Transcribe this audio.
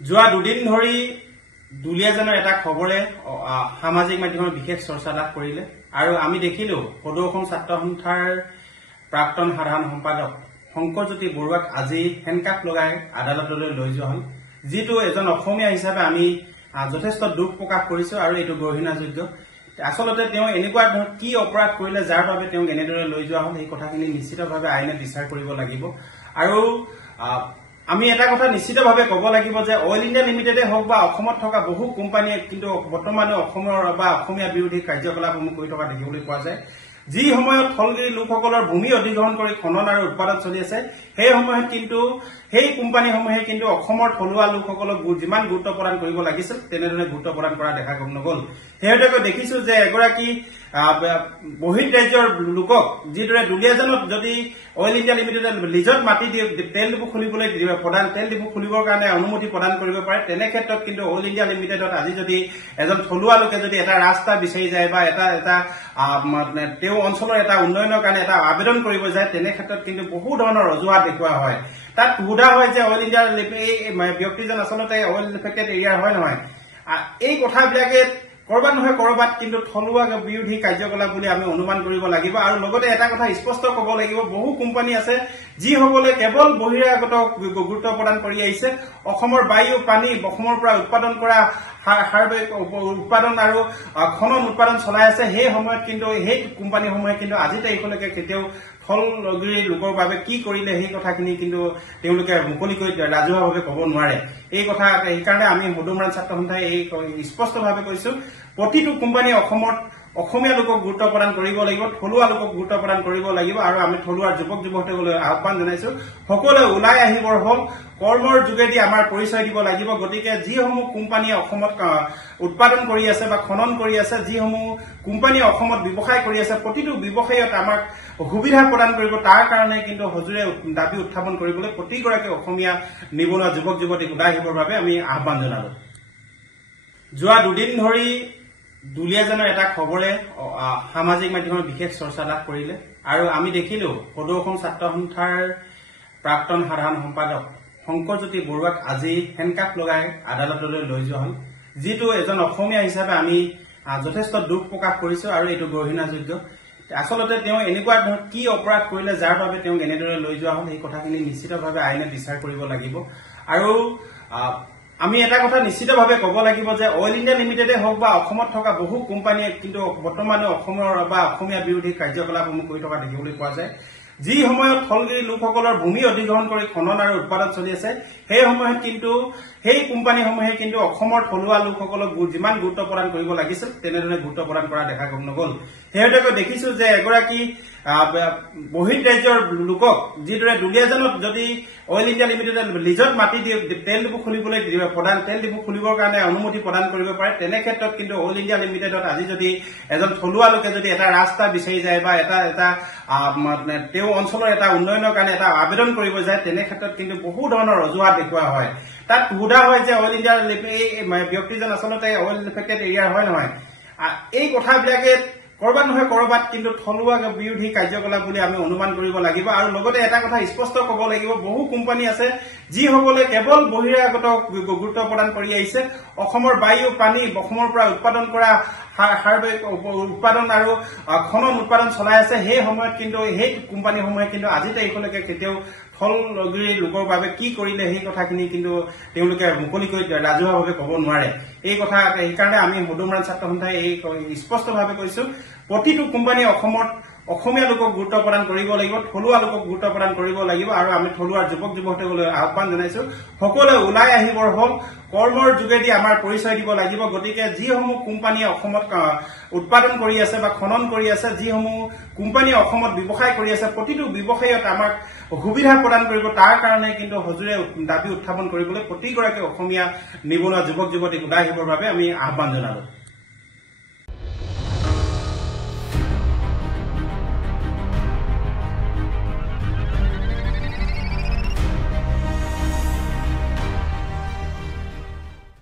যোৱা দুদিন ধৰি দুলীয়াজানৰ এটা খবৰে সামাজিক মাধ্যমৰ বিশেষ চৰ্চা লাভ কৰিলে আৰু আমি দেখিলো সদৌ অসম ছাত্ৰ সন্থাৰ প্ৰাক্তন সাধাৰণ সম্পাদক শংকৰজ্যোতি বৰুৱাক আজি হেণ্ডকাফ লগাই আদালতলৈ লৈ যোৱা হল, যিটো এজন অসমীয়া হিচাপে আমি যথেষ্ট দুখ প্ৰকাশ কৰিছো আৰু এইটো গৰিহণাযোগ্য। আচলতে তেওঁ এনেকুৱা কি অপৰাধ কৰিলে যাৰ বাবে তেওঁক এনেদৰে লৈ যোৱা হল, এই কথাখিনি নিশ্চিতভাৱে আইনে বিচাৰ কৰিব লাগিব। আৰু আমি এটা কথা নিশ্চিতভাৱে ক'ব লাগিব যে অইল ইণ্ডিয়া লিমিটেডে হওক বা অসমত থকা বহু কোম্পানীয়ে কিন্তু বৰ্তমানে অসমৰ বা অসমীয়া বিৰোধী কাৰ্যকলাপসমূহ কৰি থকা দেখিবলৈ পোৱা যায়। যি সময়ত থলগিৰি লোকসকলৰ ভূমি অধিগ্ৰহণ কৰি খনন আৰু উৎপাদন চলি আছে, সেই সময়ত কিন্তু সেই কোম্পানীসমূহে কিন্তু অসমৰ থলুৱা লোকসকলক যিমান গুৰুত্ব প্ৰদান কৰিব লাগিছিল তেনেদৰে গুৰুত্ব প্ৰদান কৰা দেখা নগল। শেহতীয়াকৈ দেখিছো যে এগৰাকী বহিঃ ৰাজ্যৰ লোকক যিদৰে দুলীয়াজানত যদি অইল ইণ্ডিয়া লিমিটেডে লিজত মাটি দিয়ে তেল ডিপু খুলিবলৈ তেল ডিপু খুলিবৰ কাৰণে অনুমতি প্ৰদান কৰিব পাৰে, তেনে ক্ষেত্ৰত কিন্তু অইল ইণ্ডিয়া লিমিটেডত আজি যদি এজন থলুৱা লোকে যদি এটা ৰাস্তা বিচাৰি যায় বা এটা তেওঁ অঞ্চলৰ এটা উন্নয়নৰ কাৰণে এটা আবেদন কৰিব যায়, তেনে ক্ষেত্ৰত কিন্তু বহু ধৰণৰ অজুহাত দেখুওৱা হয়। তাত সোধা হয় যে অইল ইণ্ডিয়াৰ ব্যক্তিজন আচলতে অইল এফেক্টেড এৰিয়াৰ হয় নহয়। এই কথাবিলাকে কৰবাত নহয় কৰবাত কিন্তু থলুৱা বিৰোধী কাৰ্যকলাপ বুলি আমি অনুমান কৰিব লাগিব। আৰু লগতে এটা কথা স্পষ্ট ক'ব লাগিব, বহু কোম্পানী আছে যিসকলে কেৱল বহিৰাগত গুৰুত্ব প্ৰদান কৰি আহিছে। অসমৰ বায়ু পানী অসমৰ পৰা উৎপাদন কৰা উৎপাদন আৰু খনন উৎপাদন চলাই আছে। সেই সময়ত কিন্তু সেই কোম্পানীসমূহে কিন্তু আজি তাৰিখলৈকে কেতিয়াও থলগিৰি লোকৰ বাবে কি কৰিলে সেই কথাখিনি কিন্তু তেওঁলোকে মুকলিকৈ ৰাজহুৱাভাৱে ক'ব নোৱাৰে। এই কথা সেইকাৰণে আমি সদৌমৰাণ ছাত্ৰ সন্থাই এই স্পষ্টভাৱে কৈছো, প্ৰতিটো কোম্পানীয়ে অসমত অসমীয়া লোকক গুৰুত্ব প্ৰদান কৰিব লাগিব, থলুৱা লোকক গুৰুত্ব প্ৰদান কৰিব লাগিব। আৰু আমি থলুৱাৰ যুৱক যুৱতীসকললৈ আহ্বান জনাইছো, সকলোৱে ওলাই আহিবৰ হল, কৰ্মৰ যোগেদি আমাৰ পৰিচয় দিব লাগিব। গতিকে যিসমূহ কোম্পানীয়ে অসমত উৎপাদন কৰি আছে বা খনন কৰি আছে, যিসমূহ কোম্পানীয়ে অসমত ব্যৱসায় কৰি আছে, প্ৰতিটো ব্যৱসায়ত আমাক সুবিধা প্ৰদান কৰিব। তাৰ কাৰণে কিন্তু হজুৰে দাবী উত্থাপন কৰিবলৈ প্ৰতিগৰাকী অসমীয়া নিবনুৱা যুৱক যুৱতীক ওলাই আহিবৰ বাবে আমি আহ্বান জনালো। যোৱা দুদিন ধৰি দুলীয়াজানৰ এটা খবৰে সামাজিক মাধ্যমৰ বিশেষ চৰ্চা লাভ কৰিলে আৰু আমি দেখিলো সদৌ অসম ছাত্ৰ সন্থাৰ প্ৰাক্তন সাধাৰণ সম্পাদক শংকৰজ্যোতি বৰুৱাক আজি হেণ্ডকাফ লগাই আদালতলৈ লৈ যোৱা হল, যিটো এজন অসমীয়া হিচাপে আমি যথেষ্ট দুখ প্ৰকাশ কৰিছো আৰু এইটো গৰিহণাযোগ্য। আচলতে তেওঁ এনেকুৱা কি অপৰাধ কৰিলে যাৰ বাবে তেওঁক এনেদৰে লৈ যোৱা হল, এই কথাখিনি নিশ্চিতভাৱে আইনে বিচাৰ কৰিব লাগিব। আৰু আমি এটা কথা নিশ্চিতভাৱে ক'ব লাগিব যে অইল ইণ্ডিয়া লিমিটেডে হওক বা অসমত থকা বহু কোম্পানীয়ে কিন্তু বৰ্তমানে অসমৰ বা অসমীয়া বিৰোধী কাৰ্যকলাপসমূহ কৰি থকা দেখিবলৈ পোৱা যায়। যি সময়ত থলগিৰি লোকসকলৰ ভূমি অধিগ্ৰহণ কৰি খনন আৰু উৎপাদন চলি আছে, সেই সময়ত কিন্তু সেই কোম্পানীসমূহে কিন্তু অসমৰ থলুৱা লোকসকলক যিমান গুৰুত্ব প্ৰদান কৰিব লাগিছিল তেনেদৰে গুৰুত্ব প্ৰদান কৰা দেখা নগল। শেহতীয়াকৈ দেখিছো যে এগৰাকী বহিঃ ৰাজ্যৰ লোকক যিদৰে দুলীয়াজানত যদি অইল ইণ্ডিয়া লিমিটেডে লিজত মাটি দিয়ে তেল ডিপু খুলিবলৈ তেল ডিপু খুলিবৰ কাৰণে অনুমতি প্ৰদান কৰিব পাৰে, তেনে ক্ষেত্ৰত কিন্তু অইল ইণ্ডিয়া লিমিটেডত আজি যদি এজন থলুৱা লোকে যদি এটা ৰাস্তা বিচাৰি যায় বা এটা তেওঁ অঞ্চলৰ এটা উন্নয়নৰ কাৰণে এটা আবেদন কৰিব যায়, তেনে ক্ষেত্ৰত কিন্তু বহু ধৰণৰ অজুহাত দেখুওৱা হয়। তাত সোধা হয় যে অইল ইণ্ডিয়াৰ ব্যক্তিজন আচলতে অইল এফেক্টেড এৰিয়াৰ হয় নহয়। এই কথাবিলাকে কৰবাত নহয় কৰবাত কিন্তু থলুৱা বিৰোধী কাৰ্যকলাপ বুলি আমি অনুমান কৰিব লাগিব। আৰু লগতে এটা কথা স্পষ্ট ক'ব লাগিব, বহু কোম্পানী আছে যিসকলে কেৱল বহিৰাগত গুৰুত্ব প্ৰদান কৰি আহিছে। অসমৰ বায়ু পানী অসমৰ পৰা উৎপাদন কৰা উৎপাদন আৰু খনন উৎপাদন চলাই আছে। সেই সময়ত কিন্তু সেই কোম্পানীসমূহে কিন্তু আজি তাৰিখলৈকে কেতিয়াও থলগিৰি লোকৰ বাবে কি কৰিলে সেই কথাখিনি কিন্তু তেওঁলোকে মুকলিকৈ ৰাজহুৱাভাৱে ক'ব নোৱাৰে। এই কথা সেইকাৰণে আমি সদৌমৰাণ ছাত্ৰ সন্থাই এই স্পষ্টভাৱে কৈছো, প্ৰতিটো কোম্পানীয়ে অসমত অসমীয়া লোকক গুৰুত্ব প্ৰদান কৰিব লাগিব, থলুৱা লোকক গুৰুত্ব প্ৰদান কৰিব লাগিব। আৰু আমি থলুৱাৰ যুৱক যুৱতীসকললৈ আহ্বান জনাইছো, সকলোৱে ওলাই আহিবৰ হল, কৰ্মৰ যোগেদি আমাৰ পৰিচয় দিব লাগিব। গতিকে যিসমূহ কোম্পানীয়ে অসমত উৎপাদন কৰি আছে বা খনন কৰি আছে, যিসমূহ কোম্পানীয়ে অসমত ব্যৱসায় কৰি আছে, প্ৰতিটো ব্যৱসায়ত আমাক সুবিধা প্ৰদান কৰিব। তাৰ কাৰণে কিন্তু হজুৰে দাবী উত্থাপন কৰিবলৈ প্ৰতিগৰাকী অসমীয়া নিবনুৱা যুৱক যুৱতীক ওলাই আহিবৰ বাবে আমি আহ্বান জনালো।